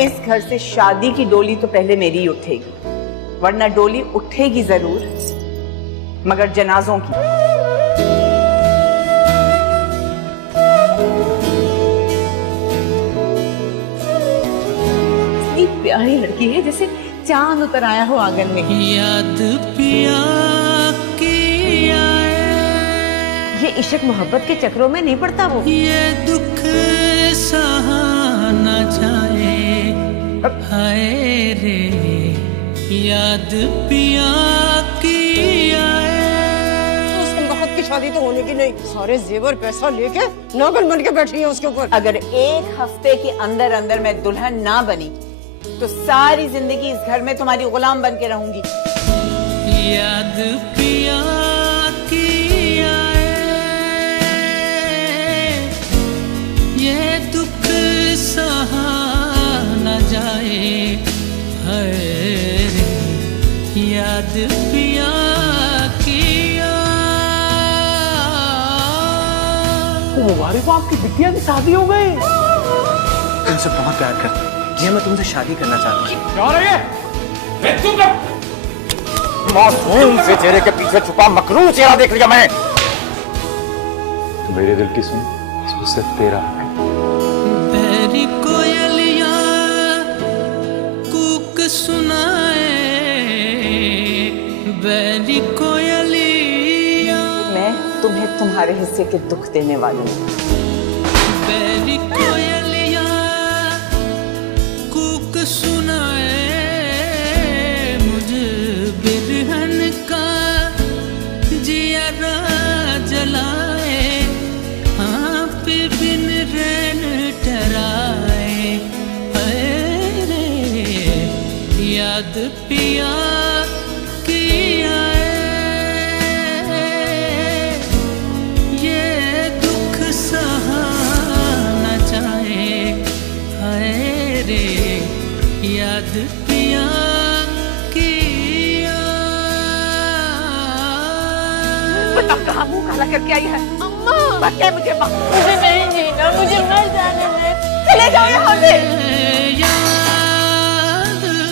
इस घर से शादी की डोली तो पहले मेरी ही उठेगी, वरना डोली उठेगी जरूर मगर जनाजों की। इतनी प्यारी लड़की है जैसे चांद उतर आया हो आंगन में। याद पिया की आए, ये इश्क मोहब्बत के चक्रों में नहीं पड़ता वो। ये दुख सहा न जाए, हाय रे याद पिया की आए। उसके बहुत की शादी तो होने की नहीं, सारे जेवर पैसा लेके नागन बन के बैठी है उसके ऊपर। अगर एक हफ्ते के अंदर अंदर मैं दुल्हन ना बनी तो सारी जिंदगी इस घर में तुम्हारी गुलाम बन के रहूंगी। याद पिया की आए, ये दुख सहा न जाए, हाय रे याद पिया की आए। मुबारक हो, आपकी बिटिया की शादी हो गई। तुमसे बहुत प्यार करती हूँ, ये मैं तुमसे शादी करना चाहती हूँ। क्या हो रही है? मासूम से चेहरे के पीछे छुपा मकरूर चेहरा देख लिया मैं। मेरे दिल की सुन, इसमें सिर्फ तेरा हक है। बैरी कोयलिया कूक सुनाए, बैरी कोयलिया। मैं तुम्हें तुम्हारे हिस्से के दुख देने वाली हूँ। बैरी कोयलिया कूक सुनाए, मुझे बिरहन का जिया जलाए, आप बिन रैन ठहराए, हाय रे याद पिया की आए, ये दुख सहा न जाए, हाय रे याद पिया की बता कहाँ मुंह काला करके आई है? अम्मा बता मुझे। मुझे नहीं जीना, मुझे मर जाने दे। चले जाओ यहाँ से।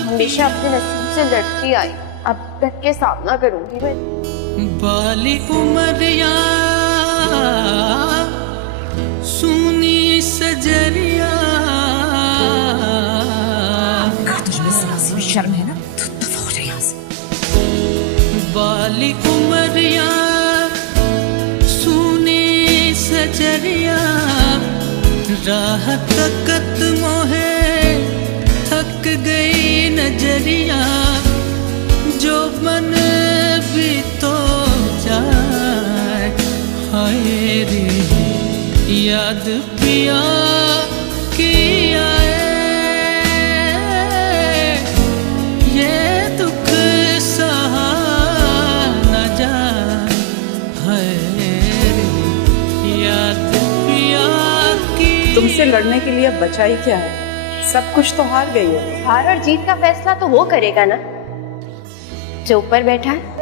हमेशा अपने नसीब से लड़ती आई, अब तक के सामना करूंगी मैं। बाली उमरिया सुनी सजरिया, तुझमें जरा सी भी शर्म है ना तो दफा हो जाए यहाँ से। बाली उमरिया सुनी सजरिया, राह तकत मोहे थक गई नजरिया, जो मन भी तो जाए, हाय रे याद पिया की आए, ये दुख सहा न जाए, हाय रे याद पिया की। तुमसे लड़ने के लिए अब बचा ही क्या है? सब कुछ तो हार गई हो। हार और जीत का फैसला तो वो करेगा ना जो ऊपर बैठा है।